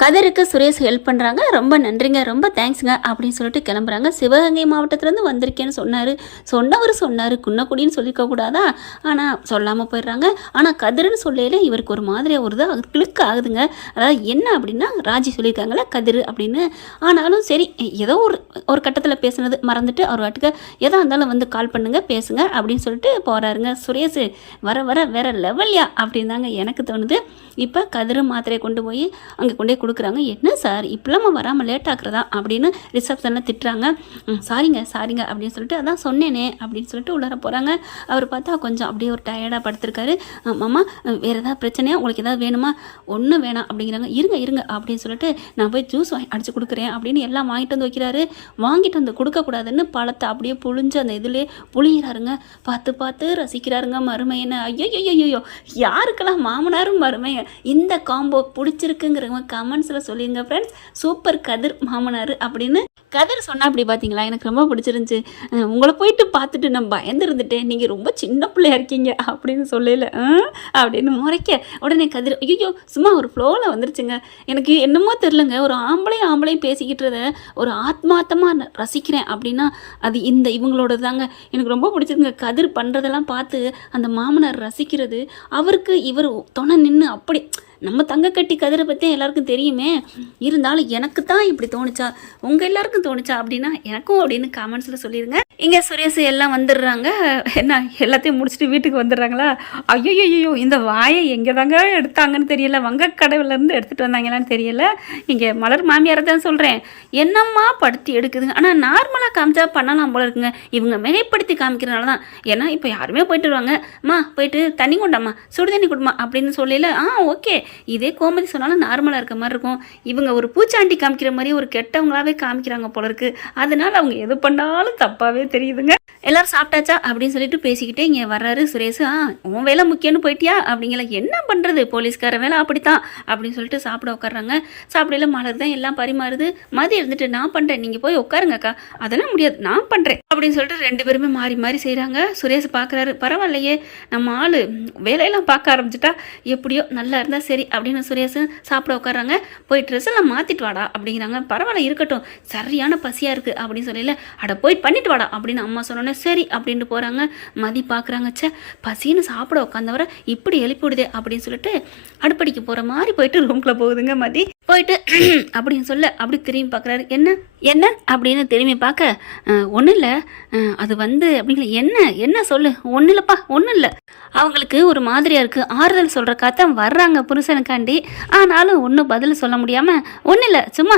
கதிருக்கு Suresh help பண்ணுறாங்க. ரொம்ப நன்றிங்க, ரொம்ப தேங்க்ஸுங்க அப்படின்னு சொல்லிட்டு கிளம்புறாங்க. சிவகங்கை மாவட்டத்துலேருந்து வந்திருக்கேன்னு சொன்னார். குன்னக்குடின்னு சொல்லியிருக்க கூடாதா? ஆனால் சொல்லாமல் போயிடுறாங்க. ஆனால் கதிர்னு சொல்லையில் இவருக்கு ஒரு மாதிரியாக வருது, அது கிளிக் ஆகுதுங்க. அதாவது என்ன அப்படின்னா, ராஜி சொல்லியிருக்காங்களே கதிர் அப்படின்னு. ஆனாலும் சரி, ஏதோ ஒரு கட்டத்தில் பேசுனது மறந்துட்டு அவர் வாட்டுக்கு எதா இருந்தாலும் வந்து கால் பண்ணுங்க, பேசுங்க அப்படின்னு சொல்லிட்டு போகிறாருங்க. சுரேஷ் வர வர வேற லெவல்யா அப்படின்னு தாங்க எனக்கு தோணுது. இப்போ கதிர் மாத்திரையை கொண்டு போய் அங்கே கொண்டே கொடுக்குறாங்க. என்ன சார் இப்படிலாம் வராமல் லேட் ஆக்குறதா அப்படின்னு ரிசப்ஷனில் திட்டுறாங்க. சாரிங்க அப்படின்னு சொல்லிட்டு அதான் சொன்னேனே அப்படின்னு சொல்லிட்டு உள்ளார போகிறாங்க. அவர் பார்த்தா கொஞ்சம் அப்படியே ஒரு டயர்டாக படுத்திருக்காரு. மாமா வேறு ஏதாவது பிரச்சனையா, உங்களுக்கு ஏதாவது வேணுமா? ஒன்றும் வேணாம் அப்படிங்கிறாங்க. இருங்க அப்படின்னு சொல்லிட்டு நான் போய் ஜூஸ் அடித்து கொடுக்குறேன் அப்படின்னு எல்லாம் வாங்கிட்டு வந்து வைக்கிறாரு. வாங்கிட்டு வந்து கொடுக்கக்கூடாதுன்னு பழத்தை அப்படியே புழிஞ்சு அந்த இதிலே புழியிறாருங்க. பார்த்து ரசிக்கிறாருங்க மருமையனை. ஐயோ யாருக்கெல்லாம் மாமனாரும் மருமையை இந்த காம்போ பிடிச்சிருக்குங்கிறவங்க கமெண்ட்ஸில் சொல்லிடுங்க ஃப்ரெண்ட்ஸ். சூப்பர் கதிர் மாமனார் அப்படின்னு கதிர் சொன்னா அப்படி பார்த்தீங்களா, எனக்கு ரொம்ப பிடிச்சிருந்துச்சு. உங்களை போயிட்டு பார்த்துட்டு நான் பயந்து இருந்துட்டேன், நீங்கள் ரொம்ப சின்ன பிள்ளையா இருக்கீங்க அப்படின்னு சொல்லல அப்படின்னு முறைக்க உடனே கதிர் ஐயோ சும்மா ஒரு ஃப்ளோவில் வந்துருச்சுங்க. எனக்கு என்னமோ தெரிலங்க, ஒரு ஆம்பளையும் பேசிக்கிட்டத ஒரு ஆத்மார்த்தமாக ரசிக்கிறேன் அப்படின்னா அது இந்த இவங்களோட தாங்க. எனக்கு ரொம்ப பிடிச்சிருங்க. கதிர் பண்ணுறதெல்லாம் பார்த்து அந்த மாமனார் ரசிக்கிறது, அவருக்கு இவர் துணை நின்று அப்படி நம்ம தங்க கட்டி கதிரை பற்றி எல்லாருக்கும் தெரியுமே. இருந்தாலும் எனக்கு தான் இப்படி தோணுச்சா, உங்கள் எல்லாருக்கும் தோணுச்சா அப்படின்னா எனக்கும் அப்படின்னு கமெண்ட்ஸில் சொல்லிடுங்க. இங்கே சுரேஷ் எல்லாம் வந்துடுறாங்க. என்ன எல்லாத்தையும் முடிச்சுட்டு வீட்டுக்கு வந்துடுறாங்களா? ஐயோ இந்த வாயை எங்கே தாங்க எடுத்தாங்கன்னு தெரியல, வங்கக்கடவுலேருந்து எடுத்துகிட்டு வந்தாங்களான்னு தெரியல. இங்கே மலர் மாமியாரை தான் சொல்கிறேன், என்னம்மா படுத்தி எடுக்குதுங்க. ஆனால் நார்மலாக காமிச்சா பண்ணலாம் போல இருக்குங்க, இவங்க மிகைப்படுத்தி காமிக்கிறனால தான். ஏன்னா இப்போ யாருமே போயிட்டு வருவாங்க, அம்மா போயிட்டு தண்ணி கொண்டாம்மா, சுடு தண்ணி கொடுமா அப்படின்னு சொல்லல. ஓகே இதே கோமதி சொன்னாலும் நார்மலாக இருக்க மாதிரி இருக்கும். இவங்க ஒரு பூச்சாண்டி காமிக்கிற மாதிரி ஒரு கெட்டவங்களாவே காமிக்கிறாங்க போல இருக்கு. அதனால அவங்க எது பண்ணாலும் தப்பாவே தெரியுதுங்க. எல்லாரும் சாப்பிட்டாச்சா அப்படின்னு சொல்லிட்டு பேசிக்கிட்டே இங்கே வர்றாரு சுரேஷ். உன் வேலை முக்கியம்னு போயிட்டியா அப்படிங்கிற. என்ன பண்ணுறது, போலீஸ்கார வேலை அப்படித்தான் அப்படின்னு சொல்லிட்டு சாப்பிட உட்காடுறாங்க. சாப்பிடல மலர் தான் எல்லாம் பரிமாறுது. மதி இருந்துட்டு நான் பண்ணுறேன், நீங்கள் போய் உட்காருங்கக்கா. அதெல்லாம் முடியாது, நான் பண்ணுறேன் அப்படின்னு சொல்லிட்டு ரெண்டு பேருமே மாறி செய்கிறாங்க. சுரேஷ் பார்க்குறாரு, பரவாயில்லையே நம்ம ஆள் வேலையெல்லாம் பார்க்க ஆரம்பிச்சிட்டா, எப்படியோ நல்லா இருந்தால் சரி அப்படின்னு சுரேஷ் சாப்பிட உட்காடுறாங்க. போய் ட்ரெஸ் எல்லாம் மாற்றிட்டு வாடா அப்படிங்கிறாங்க. பரவாயில்ல இருக்கட்டும், சரியான பசியாக இருக்குது அப்படின்னு சொல்லல. அட போய் பண்ணிட்டு வாடா அப்படின்னு அம்மா சொன்னோன்னே சரி அப்படின்ட்டு போகிறாங்க. மதி பார்க்குறாங்க, சே பசின்னு சாப்பிட உட்காந்தவரை இப்படி எழுப்பி விடுதே அப்படின்னு சொல்லிட்டு அடுப்படிக்கு போகிற மாதிரி போயிட்டு ரூம்குள்ளே போகுதுங்க. மதி போயிட்டு அப்படின்னு சொல்ல அப்படி திரும்பி பார்க்குறாரு. என்ன அப்படின்னு திரும்பி பார்க்க, ஒன்றும் இல்லை அது வந்து அப்படிங்கிற. என்ன சொல்லு. ஒன்றும் இல்லைப்பா, ஒன்றும் இல்லை. அவங்களுக்கு ஒரு மாதிரியாக இருக்குது, ஆறுதல் சொல்கிறக்காத்தான் வர்றாங்க புருஷனுக்காண்டி. ஆனாலும் ஒன்றும் பதில் சொல்ல முடியாமல், ஒன்றும் இல்லை சும்மா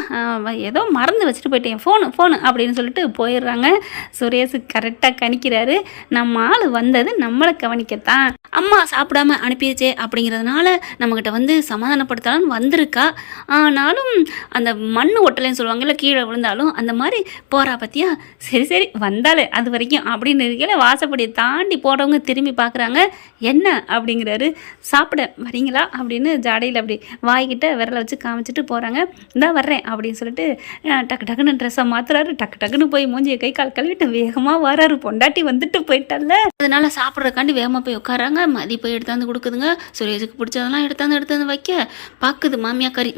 ஏதோ மறந்து வச்சுட்டு போயிட்டேன், ஃபோனு அப்படின்னு சொல்லிட்டு போயிடுறாங்க. சுரேஷ் கரெக்டாக கணிக்கிறாரு, நம்ம ஆள் வந்தது நம்மளை கவனிக்கத்தான். அம்மா சாப்பிடாம அனுப்பிடுச்சே அப்படிங்கிறதுனால நம்மக்கிட்ட வந்து சமாதானப்படுத்தலான்னு வந்திருக்கா. ஆனாலும் அந்த மண் ஒட்டலைன்னு சொல்லுவாங்கல்ல, கீழே விழுந்தாலும் அந்த மாதிரி போகிறா பற்றியா. சரி வந்தாலே அது வரைக்கும் அப்படின்னு இருக்கல. வாசப்படியை தாண்டி போகிறவங்க திரும்பி பார்க்குறாங்க. என்ன அப்படிங்கிறாரு. சாப்பிட வரீங்களா அப்படின்னு ஜாடையில் அப்படி வாய்கிட்ட விரலை வச்சு காமிச்சிட்டு போகிறாங்க. இந்தா வர்றேன் அப்படின்னு சொல்லிட்டு டக்குன்னு ட்ரெஸ்ஸை மாற்றுறாரு. டக்குன்னு போய் மூஞ்சியை கை கால் கழுவிட்டு வேகமாக வராரு. பொண்டாட்டி வந்துட்டு போயிட்டால, அதனால சாப்பிட்றதுக்காண்டி வேகமாக போய் உட்காராங்க. மதி போய் எடுத்தாந்து கொடுக்குதுங்க. சுரேஷுக்கு பிடிச்சதெல்லாம் எடுத்தாந்து வைக்க பார்க்குது மாமியாக்காரி.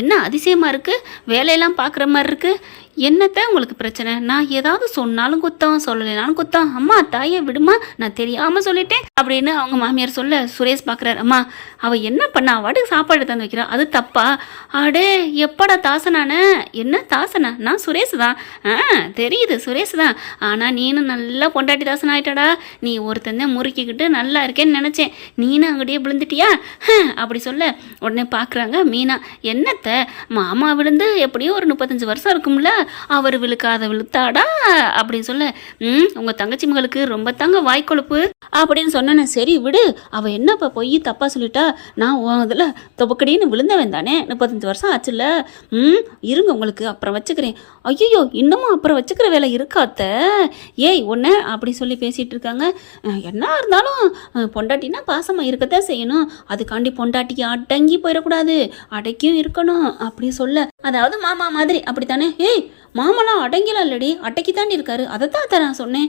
என்ன அதிசயமாக இருக்குது, வேலையெல்லாம் பார்க்குற மாதிரி இருக்குது. என்னத்தான் உங்களுக்கு பிரச்சனை? நான் ஏதாவது சொன்னாலும் குத்தம், சொல்லலைனாலும் குத்தம். அம்மா தாயை விடுமா, நான் தெரியாமல் சொல்லிட்டேன் அப்படின்னு அவங்க மாமியார் சொல்ல சுரேஷ் பார்க்குறாரு. அம்மா அவள் என்ன பண்ணா, வாட்டுக்கு சாப்பாடு எடுத்தாந்து வைக்கிறா, அது தப்பா? அடே எப்படா தாசனானே? என்ன தாசனா? நான் சுரேஷ் தான். தெரியுது சுரேஷ் தான். ஆனால் நீனும் நல்லா பொண்டாட்டி தாசன் ஆயிட்டடா. நீ ஒருத்தந்த முறுக்கிக்கிட்டு நல்லா இருக்கேன்னு நினச்சேன், நீனும் அங்கடியே விழுந்துட்டியா அப்படி சொல்ல உடனே பார்க்குறாங்க மீனா. என்னத்தை மாமா விழுந்து எப்படியோ ஒரு 35 வருஷம் இருக்கும்ல, அவர் விழுக்காத விழுத்தாடா அப்படின்னு சொல்ல, உங்கள் தங்கச்சி மகளுக்கு ரொம்ப தாங்க வாய்க்கொழுப்பு அப்படின்னு சொன்னேன். சரி விடு, அவள் என்னப்பா பொய் தப்பாக சொல்லிட்டா, நான் இதில் தொப்பக்கடின்னு விழுந்தவன் தானே, 35 வருஷம் ஆச்சுல்ல. இருங்க உங்களுக்கு அப்புறம் வச்சுக்கிறேன். ஐயோ இன்னமும் அப்புறம் வச்சுக்கிற வேலை இருக்காத்த, ஏய் ஒன்று அப்படி சொல்லி பேசிகிட்டு இருக்காங்க. என்ன இருந்தாலும் பொண்டாட்டினா பாசமாக இருக்கத்தான் செய்யணும், அதுக்காண்டி பொண்டாட்டிக்கு அடங்கி போயிடக்கூடாது, அடக்கியும் இருக்கணும் அப்படி சொல்ல. அதாவது மாமா மாதிரி அப்படித்தானே. ஏய் மாமலாம் அடங்கிலாம் இல்லடி, அட்டைக்கு தாண்டி இருக்காரு, அதை தான் நான் சொன்னேன்.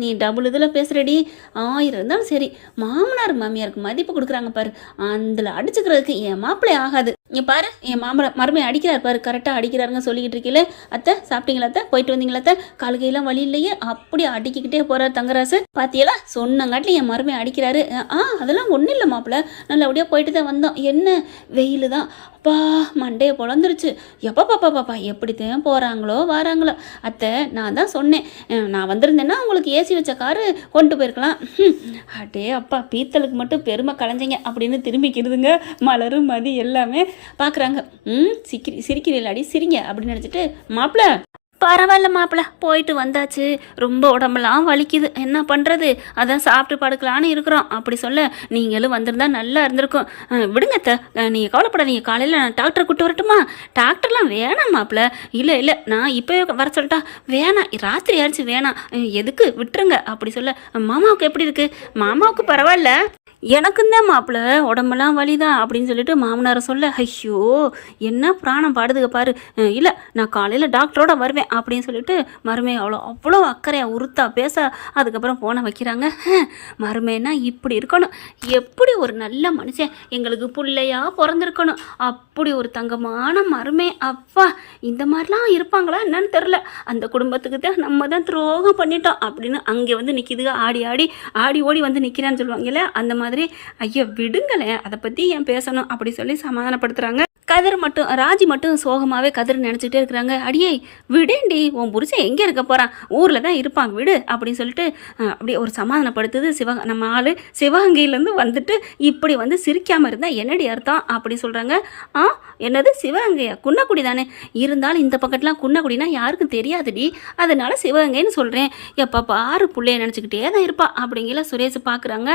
நீ டபுள் இதில் பேசுகிறடி. 1000 இருந்தாலும் சரி, மாமனார் மாமியாருக்கு மதிப்பு கொடுக்குறாங்க பாரு, அதில் அடிச்சுக்கிறதுக்கு என் மாப்பிள்ளை ஆகாது இங்கே பாரு என் மருமையை அடிக்கிறார் பாரு, கரெக்டாக அடிக்கிறாருங்க சொல்லிக்கிட்டு இருக்கீங்களே. அத்தை சாப்பிட்டீங்களா அத்தை, போயிட்டு வந்தீங்களா அத்தை, காலுகையெல்லாம் வழி இல்லையே, அப்படி அடிக்கிக்கிட்டே போகிறார் தங்கராசு. பாத்தியலா சொன்னங்காட்டில் என் மருமையை அடிக்கிறாரு. அதெல்லாம் ஒன்றும் இல்லை மாப்பிள்ள, நல்லபடியாக போயிட்டு தான் வந்தோம். என்ன வெயில் தான் அப்பா, மண்டையை பொழந்துருச்சு. பாப்பா எப்படித்தான் போகிறாங்களோ வராங்களோ. அத்தை நான் தான் சொன்னேன், நான் வந்திருந்தேன்னா உங்களுக்கு ஏசி வச்ச காரு கொண்டு போயிருக்கலாம். அடே அப்பா, பீத்தலுக்கு மட்டும் பெருமை கலைஞ்சிங்க அப்படின்னு திரும்பிக்கிறதுங்க மலரும் மதி எல்லாமே பார்க்குறாங்க. சிரிக்கிறீங்களாடி, சிரிங்க அப்படின்னு நினச்சிட்டு மாப்பிள்ள பரவாயில்ல மாப்பிள்ள, போயிட்டு வந்தாச்சு, ரொம்ப உடம்பெல்லாம் வலிக்குது, என்ன பண்ணுறது, அதான் சாப்பிட்டு படுக்கலான்னு இருக்கிறோம் அப்படி சொல்ல, நீங்களும் வந்திருந்தா நல்லா இருந்திருக்கும். விடுங்கத்த, நீங்கள் கவலைப்படாதீங்க, காலையில் நான் டாக்டரை கூப்பிட்டு வரட்டுமா? டாக்டர்லாம் வேணாம் மாப்பிள்ள. இல்லை நான் இப்போவே வர சொல்லிட்டா? வேணாம், ராத்திரி ஆயிடுச்சு, வேணாம், எதுக்கு, விட்டுருங்க அப்படி சொல்ல, மாமாவுக்கு எப்படி இருக்குது? மாமாவுக்கு பரவாயில்ல, எனக்கும் தான் மாப்பிள்ள உடம்பெல்லாம் வலிதான் அப்படின்னு சொல்லிட்டு மாமனாரை சொல்ல, ஐயோ என்ன பிராணம் பாடுதுக பாரு. இல்லை நான் காலையில் டாக்டரோட வருவேன் அப்படின்னு சொல்லிட்டு மருமை அவ்வளோ அக்கறையாக உறுத்தா பேச, அதுக்கப்புறம் போன வைக்கிறாங்க. மருமைன்னா இப்படி இருக்கணும், எப்படி ஒரு நல்ல மனுஷன் எங்களுக்கு பிள்ளையா பிறந்திருக்கணும், அப்படி ஒரு தங்கமான மருமை. அப்பா இந்த மாதிரிலாம் இருப்பாங்களா என்னன்னு தெரில, அந்த குடும்பத்துக்கு தான் நம்ம தான் துரோகம் பண்ணிட்டோம் அப்படின்னு அங்கே வந்து நிற்கிதுங்க, ஆடி ஓடி வந்து நிற்கிறான்னு சொல்லுவாங்கல்ல, அந்த மாதிரி. ஐயோ விடுங்களேன், அதை பற்றி ஏன் பேசணும் அப்படி சொல்லி சமாதானப்படுத்துகிறாங்க. கதிர் மட்டும், ராஜி மட்டும் சோகமாகவே கதிர் நினச்சிக்கிட்டே இருக்கிறாங்க. அடியே விடேண்டி, உன் புருஷன் எங்கே இருக்க போகிறான், ஊரில் தான் இருப்பான், விடு அப்படின்னு சொல்லிட்டு அப்படி ஒரு சமாதானப்படுத்துது. நம்ம ஆள் சிவகங்கையிலேருந்து வந்துட்டு இப்படி வந்து சிரிக்காமல் இருந்தால் என்னடி அர்த்தம் அப்படி சொல்கிறாங்க. என்னது சிவகங்கையா? குன்னக்குடி தானே, இருந்தாலும் இந்த பக்கத்துலாம் குன்னக்குடினா யாருக்கும் தெரியாதுடி, அதனால சிவகங்கைன்னு சொல்கிறேன். எப்போ பாரு பிள்ளைய நினச்சிக்கிட்டே தான் இருப்பா அப்படிங்கிற சுரேஷ் பார்க்குறாங்க.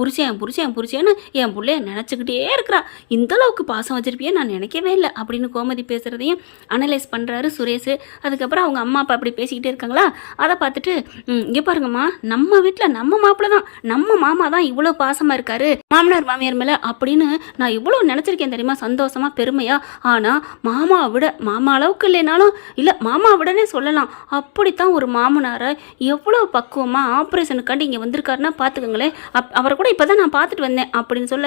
புருஷன்னு என் பிள்ளைய நினச்சிக்கிட்டே இருக்கிறா, இந்தளவுக்கு பாசம் வச்சிருப்பியே நான் நினைக்கவே இல்லை அப்படின்னு கோமதி பேசுகிறதையும் அனலைஸ் பண்ணுறாரு சுரேஷ். அதுக்கப்புறம் அவங்க அம்மா அப்பா அப்படி பேசிக்கிட்டே இருக்காங்களா, அதை பார்த்துட்டு இங்கே பாருங்கம்மா, நம்ம வீட்டில் நம்ம மாப்பிள்ள தான், நம்ம மாமா தான் இவ்வளோ பாசமாக இருக்காரு மாமனார் மாமியார் மேலே அப்படின்னு நான் இவ்வளோ நினச்சிருக்கேன் தெரியுமா, சந்தோஷமாக பெருமையா. ஆனால் மாமாவை விட, மாமா அளவுக்கு இல்லைனாலும் இல்லை மாமா விடனே சொல்லலாம், அப்படித்தான் ஒரு மாமனாரை எவ்வளோ பக்குவமாக ஆப்ரேஷனுக்காண்டி இங்கே வந்திருக்காருன்னா பார்த்துக்கோங்களேன். அவரை கூட இப்போ தான் நான் பார்த்துட்டு வந்தேன் அப்படின்னு சொல்ல,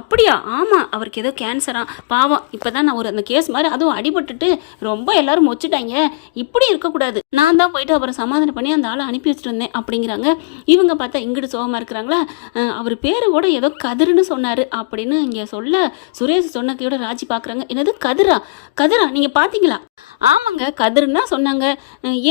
அப்படியா? ஆமாம், அவருக்கு ஏதோ கேன்சரா, பாவம் இப்போ தான் நான் ஒரு அந்த கேஸ் மாதிரி அதுவும் அடிபட்டுட்டு ரொம்ப எல்லாரும் மொச்சிட்டாங்க, இப்படி இருக்கக்கூடாது, நான் தான் போயிட்டு அப்புறம் சமாதானம் பண்ணி அந்த ஆளை அனுப்பி வச்சுட்டு வந்தேன் அப்படிங்கிறாங்க. இவங்க பார்த்தா இங்கிட்டு சோகமாக இருக்கிறாங்களா, அவர் பேர் கூட ஏதோ கதிர்னு சொன்னார் அப்படின்னு இங்கே சொல்ல, சுரேஷ் சொன்னக்கையோட ராஜி பார்க்குறாங்க. என்னது கதிரா நீங்கள் பார்த்தீங்களா? ஆமாங்க கதிர்னா சொன்னாங்க.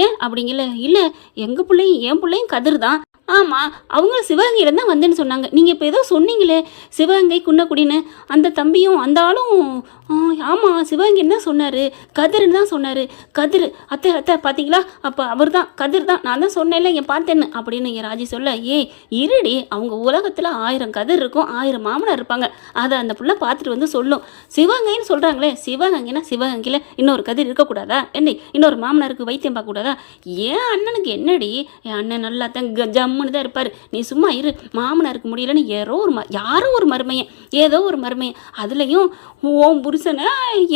ஏன் அப்படிங்கல, இல்லை எங்கள் பிள்ளையும் என் பிள்ளையும் கதிர் தான். ஆமாம், அவங்க சிவகங்கையில தான் வந்தேன்னு சொன்னாங்க. நீங்கள் இப்போ ஏதோ சொன்னீங்களே சிவகங்கை குன்னக்குடின்னு, அந்த தம்பியும் அந்த ஆளும் ஆமாம் சிவகங்கைன்னு தான் சொன்னார், கதிர்னு தான் சொன்னார். கதிர் அத்தை பார்த்தீங்களா, அப்போ அவர் தான் கதிர் தான், நான் தான் சொன்னேன்ல இங்கே பார்த்தேன்னு அப்படின்னு என் ராஜி சொல்ல, இருடி, அவங்க உலகத்தில் 1000 கதிர் இருக்கும், 1000 மாமனார் இருப்பாங்க, அதை அந்த புள்ள பார்த்துட்டு வந்து சொல்லும். சிவகங்கைன்னு சொல்கிறாங்களே, சிவகங்கைனா சிவகங்கையில் இன்னொரு கதிர் இருக்கக்கூடாதா? இன்னொரு மாமனாருக்கு வைத்தியம் பார்க்கக்கூடாதா? ஏன் அண்ணனுக்கு என்னடி, என் அண்ணன் நல்லா தான் ஜம்முன்னு தான் இருப்பார், நீ சும்மா இரு, மாமனாருக்கு முடியலன்னு யாரோ ஒரு மருமையன், ஏதோ ஒரு மருமையன், அதுலேயும் ஓம் புருஷனை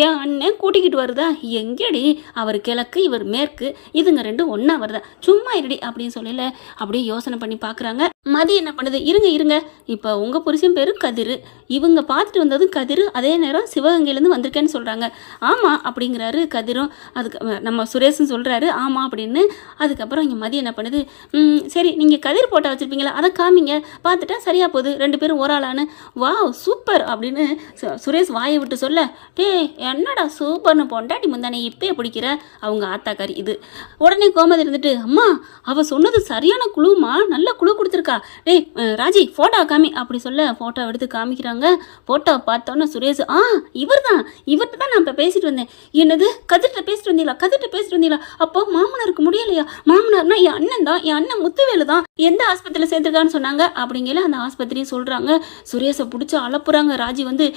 என் அண்ணன் கூட்டிக்கிட்டு வருதா? எங்கடி, அவர் கிழக்கு இவர் மேற்கு, இதுங்க ரெண்டும் ஒன்றா வருதா? சும்மா இருடி அப்படின்னு சொல்லல, அப்படியே யோசனை பண்ணி பார்க்குறாங்க. மதி என்ன பண்ணுது, இருங்க, இப்போ உங்கள் புருஷன் பேர் கதிர், இவங்க பார்த்துட்டு வந்ததும் கதிர், அதே நேரம் சிவகங்கையிலேருந்து வந்திருக்கேன்னு சொல்கிறாங்க. ஆமாம் அப்படிங்கிறாரு கதிரும். அதுக்கு நம்ம சுரேஷும் சொல்கிறாரு ஆமாம் அப்படின்னு. அதுக்கப்புறம் இங்கே மதி என்ன பண்ணுது, சரி நீங்கள் கதிர் போட்டோ வச்சுருப்பீங்களா, அதை காமிங்க, பார்த்துட்டா சரியாக போகுது, 2 பேரும் ஓராளான்னு. வாவ் சூப்பர் அப்படின்னு சுரேஷ் வாயை விட்டு சொல்ல, என்னடா சூப்பர்னு பொண்டாட்டி முந்தானே இப்பயே பிடிக்கிற, அவங்க ஆத்தாக்காரி இது. உடனே கோமதி இருந்துட்டு, அம்மா அவள் சொன்னது சரியான குழுமா, நல்ல குழு கொடுத்துருக்கா, ராஜி ஃபோட்டோ காமி அப்படி சொல்ல ஃபோட்டோ எடுத்து காமிக்கிறாங்க. ஃபோட்டோ பார்த்தோன்னே சுரேஷ், இவர்கிட்ட தான் நான் இப்போ பேசிட்டு வந்தேன். என்னது கதிர்கிட்ட பேசிட்டு வந்தீங்களா? அப்போ மாமனாருக்கு முடியலையா? மாமனார்னா என் அண்ணன் தான், என் அண்ணன் முத்துவேலு தான், எந்த ஆஸ்பத்திரியில் சேர்த்துருக்கான்னு சொன்னாங்க அப்படிங்கிற அந்த ஆஸ்பத்திரியும் சொல்கிறாங்க. சுரேஷை பிடிச்சி அலப்புறாங்க. ராஜி வந்து,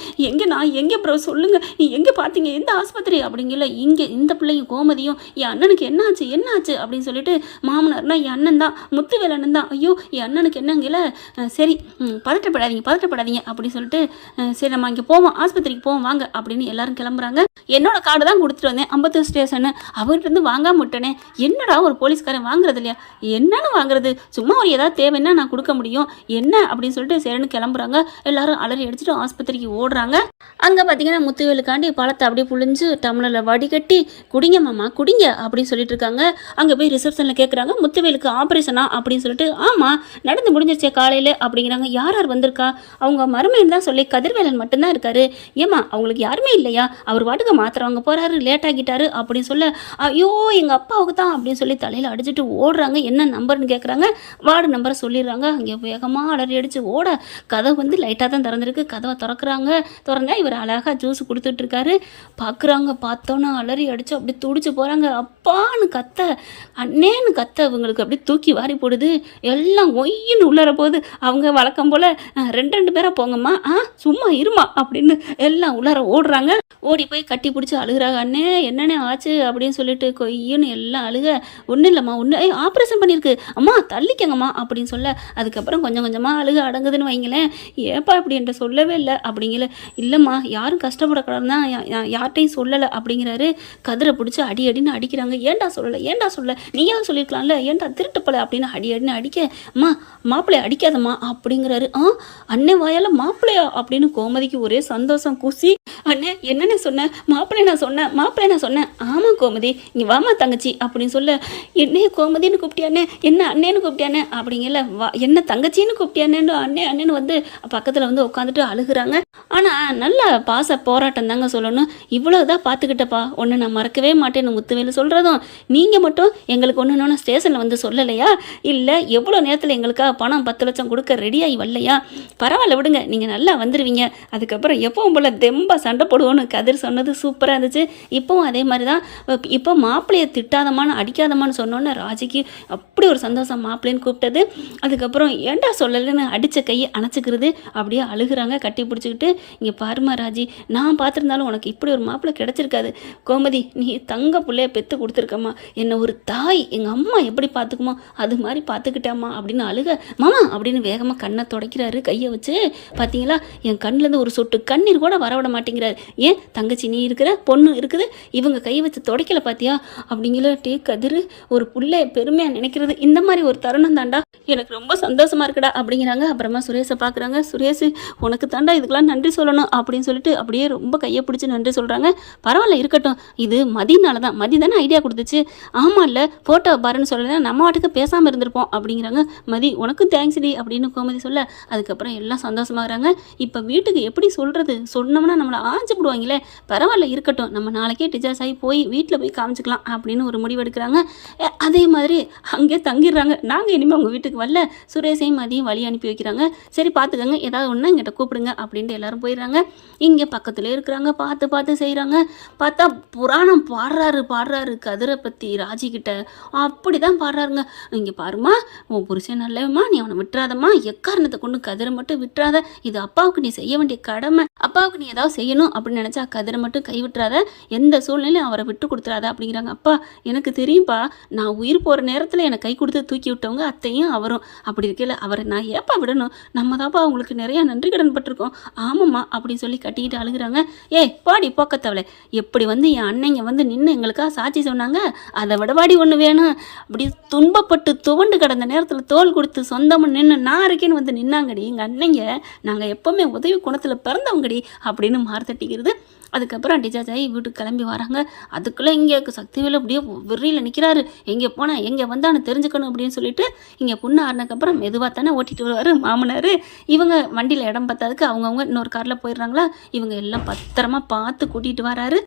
எங்கே ப்ரோ சொல்லுங்க, நீ எங்கே பார்த்தீங்க, எந்த ஆஸ்பத்திரி அப்படிங்கல. இங்கே இந்த பிள்ளையும் கோமதியும், என் அண்ணனுக்கு என்னாச்சு அப்படின்னு சொல்லிட்டு, மாமனார்னா என் அண்ணன் தான், முத்துவேல் அண்ணன் தான், ஐயோ என் அண்ணன் அண்ணனுக்கு என்னங்கல சரி பதட்டப்படாதீங்க அப்படின்னு சொல்லிட்டு சரி நம்ம இங்கே போவோம், ஆஸ்பத்திரிக்கு போவோம் வாங்க அப்படின்னு எல்லாரும் கிளம்புறாங்க. என்னோட கார்டு தான் கொடுத்துட்டு வந்தேன் 50 ஸ்டேஷனு, அவர்கிட்ட இருந்து வாங்காம விட்டனே, என்னடா ஒரு போலீஸ்காரன் வாங்குறது இல்லையா, என்னன்னு வாங்குறது, சும்மா ஒரு ஏதாவது தேவைன்னா நான் கொடுக்க முடியும் என்ன அப்படின்னு சொல்லிட்டு சரின்னு கிளம்புறாங்க. எல்லாரும் அலறி அடிச்சுட்டு ஆஸ்பத்திரிக்கு ஓடுறாங்க. அங்கே பார்த்தீங்கன்னா முத்துவேலுக்காண்டி பழத்தை அப்படியே புழிஞ்சு டம்ளரில் வடிகட்டி குடிங்க மாமா குடிங்க அப்படின்னு சொல்லிட்டு இருக்காங்க. அங்கே போய் ரிசப்ஷனில் கேட்குறாங்க முத்துவேலுக்கு ஆப்ரேஷனா அப்படின்னு சொல்லிட்டு, ஆமாம் நடந்து முடிஞ்சிருச்சே காலையில் அப்படிங்கிறாங்க. யார் யார் வந்திருக்கா, அவங்க மருமைன்னு தான் சொல்லி கதிர்வேலன் மட்டும்தான் இருக்காரு, ஏமா அவங்களுக்கு யாருமே இல்லையா, அவர் வாட்டுக்கு மாத்திரை வாங்க போகிறாரு லேட் ஆகிட்டாரு அப்படின்னு சொல்ல, ஐயோ எங்கள் அப்பாவுக்கு தான் அப்படின்னு சொல்லி தலையில் அடிச்சுட்டு ஓடுறாங்க. என்ன நம்பர்னு கேட்குறாங்க. வார்டு நம்பரை சொல்லிடுறாங்க. அங்கே வேகமாக அலறி அடித்து ஓட கதவு வந்து லைட்டாக தான் திறந்துருக்கு. கதவை திறந்தா இவர் அழகாக ஜூஸ் கொடுத்துட்ருக்காரு. பார்க்குறாங்க. பார்த்தோன்னா அலறி அடித்து அப்படி துடிச்சு போகிறாங்க. அப்பான்னு கத்த அண்ணேன்னு கத்த இவங்களுக்கு அப்படி தூக்கி வாரி போடுது. எல்லாம் ஒய்யின்னு உள்ளற போது அவங்க வழக்கம் போல் ரெண்டு பேராக போங்கம்மா சும்மா இருமா அப்படின்னு எல்லாம் உள்ளார ஓடுறாங்க. ஓடி போய் கட்டி பிடிச்சி அழுகிறாங்க. அண்ணே என்னென்ன ஆச்சு அப்படின்னு சொல்லிட்டு கொய்யுன்னு எல்லாம் அழுக. ஒன்றும் இல்லைம்மா ஆப்ரேஷன் பண்ணியிருக்கு அம்மா தள்ளிக்கங்கம்மா அப்படின்னு சொல்ல, அதுக்கப்புறம் கொஞ்சம் கொஞ்சமாக அழுக அடங்குதுன்னு வைங்களேன். ஏப்பா அப்படி என்கிட்ட சொல்லவே இல்லை அப்படிங்கல. இல்லைம்மா யாரும் கஷ்டப்படக்கூடாது தான் யார்கிட்டையும் சொல்லலை அப்படிங்கிறாரு. கதிரை பிடிச்சி அடின்னு அடிக்கிறாங்க. ஏன்டா சொல்லலை நீயாவது சொல்லியிருக்கலாம்ல, ஏன்டா திருட்டுப்பலை அப்படின்னு அடின்னு அடிக்க, அம்மா மாப்பிள்ளைய அடிக்காதம்மா அப்படிங்கிறாரு. அண்ணே வாயால் மாப்பிள்ளையா அப்படின்னு கோமதிக்கு ஒரே சந்தோஷம் குசி. அண்ணே என்னென்ன சொன்னேன், மாப்பிள்ளை நான் சொன்னேன். ஆமாம் கோமதி இங்கே வாமா தங்கச்சி அப்படின்னு சொல்ல, என்னைய கோமதின்னு கூப்பிட்டியானே, என்ன அண்ணேன்னு கூப்பிட்டியானே அப்படிங்கல, என்ன தங்கச்சின்னு கூப்பிட்டியானேன்னு அண்ணேன்னு வந்து பக்கத்தில் வந்து உட்காந்துட்டு அழுகுறாங்க. ஆனால் நல்ல பாச போராட்டம் தாங்க சொல்லணும். இவ்வளோதான் பார்த்துக்கிட்டப்பா, ஒன்று நான் மறக்கவே மாட்டேன்னு முத்துவேலு சொல்கிறதும், நீங்கள் மட்டும் எங்களுக்கு ஒன்று ஸ்டேஷனில் வந்து சொல்லலையா, இல்லை எவ்வளோ நேரத்தில் எங்களுக்காக பணம் 10 லட்சம் கொடுக்க ரெடியாகி வரலையா, பரவாயில்ல விடுங்க நீங்கள் நல்லா வந்துடுவீங்க, அதுக்கப்புறம் எப்பவும் போல் தெம்பா சண்டை போடுவோன்னு கதிர் சொன்னது சூப்பராக இருந்துச்சு. இப்போவும் அதே மாதிரி தான். இப்போ மாப்பிள்ளையை திட்டாதமான்னு அடிக்காதமான்னு சொன்னோன்னே ராஜிக்கு அப்படி ஒரு சந்தோஷம் மாப்பிள்ளைன்னு கூப்பிட்டது. அதுக்கப்புறம் ஏண்டா சொல்லலைன்னு அடித்த கையை அணைச்சிக்கிறது. அப்படியே அழுகுறாங்க கட்டி பிடிச்சிக்கிட்டு. இங்கே பாருமா ராஜி, நான் பார்த்துருந்தாலும் உனக்கு இப்படி ஒரு மாப்பிள்ளை கிடச்சிருக்காது. கோமதி நீ தங்க பிள்ளைய பெற்று கொடுத்துருக்கம்மா, என்னை ஒரு தாய் எங்கள் அம்மா எப்படி பார்த்துக்குமோ அது மாதிரி பார்த்துக்கிட்டாம்மா அப்படின்னு அழுக. மாமா அப்படின்னு வேகமாக கண்ணை துடைக்கிறாரு கையை வச்சு. பார்த்தீங்களா என் கண்ணிலேருந்து ஒரு சொட்டு கண்ணீர் கூட வரவிட மாட்டேங்கிறாரு. ஏன் தங்கச்சி நீ இருக்கிற பொண்ணு இருக்குது, இவங்க கை வச்சு துடைக்கல பார்த்தியா அப்படிங்கிற கதிர் ஒரு புள்ளை பெருமையாக நினைக்கிறது இந்த மாதிரி ஒரு தருணம் தாண்டா, எனக்கு ரொம்ப சந்தோஷமாக இருக்குடா அப்படிங்கிறாங்க. அப்புறமா சுரேஷை பார்க்குறாங்க. சுரேஷ் உனக்கு தாண்டா இதுக்கெல்லாம் நன்றி சொல்லணும் அப்படின்னு சொல்லிட்டு அப்படியே ரொம்ப கையை பிடிச்சி நன்றி சொல்கிறாங்க. பரவாயில்ல இருக்கட்டும், இது மதினால தான், மதி தானே ஐடியா கொடுத்துச்சு. ஆமாம் இல்லை ஃபோட்டோ பாருன்னு சொல்லலை, நம்ம வாட்டுக்கு பேசாமல் இருந்திருப்போம் அப்படிங்கிறாங்க. மதி உனக்கும் தேங்க்ஸ் டி அப்படின்னு கோமதி சொல்ல, அதுக்கப்புறம் எல்லாம் சந்தோஷமாகறாங்க. இப்போ வீட்டுக்கு எப்படி சொல்கிறது, சொன்னோம்னா நம்மளை ஆஞ்சு போடுவாங்களே, பரவாயில்ல இருக்கட்டும் நம்ம நாளைக்கே டிசார்ஜ் ஆகி போய் வீட்டில் போய் காமிச்சிக்கலாம் அப்படின்னு ஒரு முடிவு எடுக்கிறாங்க. அதே மாதிரி அங்கே தங்கிடுறாங்க. நாங்கள் இனிமேல் உங்கள் வீட்டுக்கு வரல, சுரேஷையும் மதியம் வழி அனுப்பி வைக்கிறாங்க. சரி பார்த்துக்கங்க ஏதாவது ஒன்று எங்கிட்ட கூப்பிடுங்க அப்படின்ட்டு எல்லாரும் போயிடுறாங்க. இங்கே பக்கத்தில் இருக்கிறாங்க, பார்த்து செய்கிறாங்க. பார்த்தா புராணம் பாடுறாரு கதிரை பற்றி ராஜிக்கிட்ட. அப்படி தான் பாடுறாருங்க. இங்கே பாருமா உன் புருஷன் நல்லவமா, நீ அவனை விட்டுறாதம்மா, எக்காரணத்தை கொண்டு கதிரை மட்டும் விட்டுறாத, இது அப்பாவுக்கு நீ செய்ய வேண்டிய கடமை, அப்பாவுக்கு நீ ஏதாவது செய்யணும் அப்படின்னு நினச்சா கதிரை மட்டும் கைவிட்டுறாத, எந்த சூழ்நிலையும் அவரை விட்டு கொடுத்துறாத அப்படிங்கிறாங்க. அப்பா எனக்கு தெரியும்ப்பா, நான் உயிர் போகிற நேரத்தில் என்னை கை கொடுத்து தூக்கி விட்டவங்க அத்தையும் அவரும், அப்படி இருக்கல அவரை நான் ஏப்பா விடணும், நம்ம தான்ப்பா அவங்களுக்கு நிறையா நன்றி கடன் பட்டிருக்கோம். ஆமாம்மா அப்படின்னு சொல்லி கட்டிக்கிட்டு அழுகுறாங்க. பாடி போக்கத்தவளை, எப்படி வந்து என் அன்னைங்க வந்து நின்று எங்களுக்காக சாட்சி சொன்னாங்க, அதை விடவாடி ஒன்று வேணும், அப்படி துன்பப்பட்டு துவண்டு கிடந்த நேரத்தில் தோல் கொடுத்து சொந்தமாக நின்று நான் இருக்கேன்னு வந்து நின்னாங்கடி எங்கள் அன்னைங்க, நாங்கள் எப்போவுமே உதவி குணத்தில் பிறந்தவங்கடி அப்படின்னு மார்த்தட்டிக்கிறது. அதுக்கப்புறம் டிசார்ஜ் ஆகி வீட்டுக்கு கிளம்பி வராங்க. அதுக்குள்ளே இங்கே சக்திவேலு அப்படியே வெறியில் நிற்கிறாரு. எங்கே போனால் எங்கே வந்தான்னு தெரிஞ்சுக்கணும் அப்படின்னு சொல்லிட்டு இங்கே புண்ணு ஆறினதுக்கப்புறம் மெதுவாக தானே ஓட்டிகிட்டு வருவார் மாமனார். இவங்க வண்டியில் இடம் பார்த்ததுக்கு அவங்கவுங்க இன்னொரு காரில் போயிடுறாங்களா. இவங்க எல்லாம் பத்திரமா பார்த்து கூட்டிகிட்டு வராரு.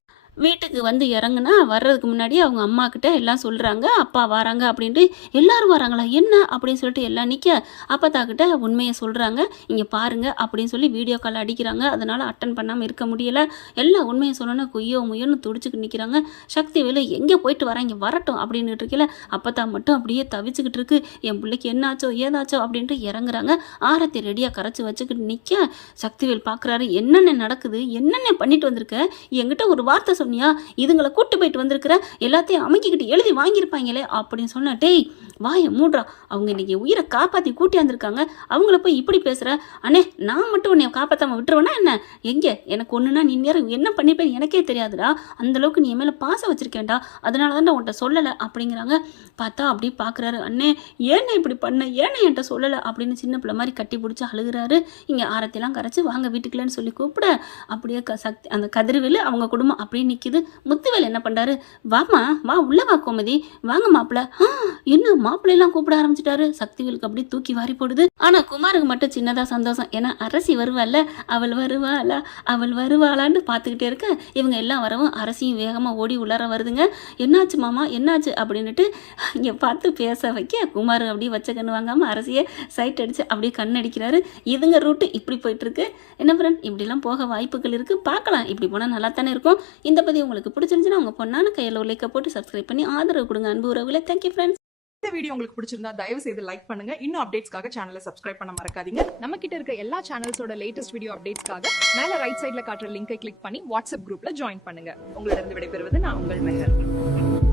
வீட்டுக்கு வந்து இறங்குனா வர்றதுக்கு முன்னாடி அவங்க அம்மா கிட்ட எல்லாம் சொல்கிறாங்க, அப்பா வராங்க அப்படின்ட்டு. எல்லாரும் வராங்களா என்ன அப்படின்னு சொல்லிட்டு எல்லாம் நிற்க அப்பத்தாக்கிட்ட உண்மையை சொல்கிறாங்க. இங்கே பாருங்கள் அப்படின்னு சொல்லி வீடியோ கால் அடிக்கிறாங்க. அதனால் அட்டன் பண்ணாமல் இருக்க முடியலை. எல்லாம் உண்மையை சொல்லணும்னா கொய்யோ முயன்னு துடிச்சுக்கிட்டு நிற்கிறாங்க. சக்திவேலு எங்கே போயிட்டு வரேன் இங்கே வரட்டும் அப்படின்ட்டு இருக்கல. அப்பத்தா மட்டும் அப்படியே தவிச்சுக்கிட்டு இருக்கு. என் பிள்ளைக்கு என்னாச்சோ ஏதாச்சோ அப்படின்ட்டு இறங்குறாங்க. ஆரத்தி ரெடியாக கரைச்சி வச்சுக்கிட்டு நிற்க சக்திவேல் பார்க்குறாரு. என்னென்ன நடக்குது, என்னென்ன பண்ணிட்டு வந்திருக்க, என்கிட்ட ஒரு வார்த்தை சொன்னியா, இதுங்களை கூட்டு போயிட்டு வந்திருக்கிற, எல்லாத்தையும் அமைக்கிக்கிட்டு எழுதி வாங்கியிருப்பாங்களே அப்படின்னு சொன்ன. டேய் வாயை மூடுறா, அவங்க இன்னைக்கு உயிரை காப்பாற்றி கூட்டியாந்துருக்காங்க, அவங்கள போய் இப்படி பேசுகிற. அண்ணே நான் மட்டும் உன்னை காப்பாற்றாம விட்டுருவேன்னா என்ன? எங்கே எனக்கு ஒன்றுனா நீ நேரம் என்ன பண்ணிப்பேன் எனக்கே தெரியாதுடா, அந்தளவுக்கு நீ என் மேலே பாசம் வச்சுருக்கேன்டா, அதனால தான் உன்கிட்ட சொல்லலை அப்படிங்கிறாங்க. பார்த்தா அப்படி பார்க்குறாரு, அண்ணே ஏன்னா இப்படி பண்ண, ஏன்னா என்கிட்ட சொல்லலை அப்படின்னு சின்ன பிள்ளை மாதிரி கட்டி பிடிச்சி அழுகிறாரு. இங்கே ஆரத்திலாம் கரைச்சி வாங்க வீட்டுக்குள்ளேன்னு சொல்லி கூப்பிட அப்படியே சக்தி அந்த கதிர்வேலு அவங்க குடும்பம் அப்படியே நிற்கிது. முத்துவேல் என்ன பண்ணுறாரு, வாமா வா உள்ள வா கோமதி, வாங்க மாப்பிள்ள. என்ன மாப்பிள்ளையெல்லாம் கூப்பிட ஆரம்பிச்சிட்டாரு. சக்திவேலுக்கு அப்படியே தூக்கி வாரி போடுது. ஆனால் குமாருக்கு மட்டும் சின்னதாக சந்தோஷம். ஏன்னா அரசி வருவாள்ல, அவள் வருவாளா அவள் வருவாளான்னு பார்த்துக்கிட்டே இருக்க இவங்க எல்லாம் வரவும் அரசியும் வேகமாக ஓடி உள்ளார வருதுங்க. என்னாச்சு மாமா என்னாச்சு அப்படின்னுட்டு இங்கே பார்த்து பேச வைக்க குமார் அப்படியே வச்ச கண்ணு வாங்காமல் அரசியை சைட் அடித்து அப்படியே கண் அடிக்கிறாரு. இதுங்க ரூட்டு இப்படி போயிட்டுருக்கு. என்ன ஃப்ரெண்ட், இப்படிலாம் போக வாய்ப்புகள் இருக்குது, பார்க்கலாம். இப்படி போனால் நல்லா தானே இருக்கும். இந்த பதிவு உங்களுக்கு பிடிச்சிருந்துச்சுன்னா உங்கள் பொண்ணான கையில் ஒரு லைக்கை போட்டு சப்ஸ்கிரைப் பண்ணி ஆதரவு கொடுங்க அன்பு உறவுகளை. Thank you friends. இந்த வீடியோ உங்களுக்கு பிடிச்சிருந்தா தயவு செய்து லைக் பண்ணுங்க. இன்னும் அப்டேட்ஸ்க்காக சேனலை சப்ஸ்கிரைப் பண்ண மறக்காதீங்க. நம்ம கிட்ட இருக்க எல்லா சேனல்ஸோட லேட்டஸ்ட் வீடியோ அப்டேட்ஸ்க்காக மேல ரைட் சைடுல காட்டுற லிங்கை கிளிக் பண்ணி வாட்ஸ்அப் குரூப்ல ஜாயின் பண்ணுங்க. உங்களிடம் விடைபெறுவது நான் உங்கள் மெஹர்.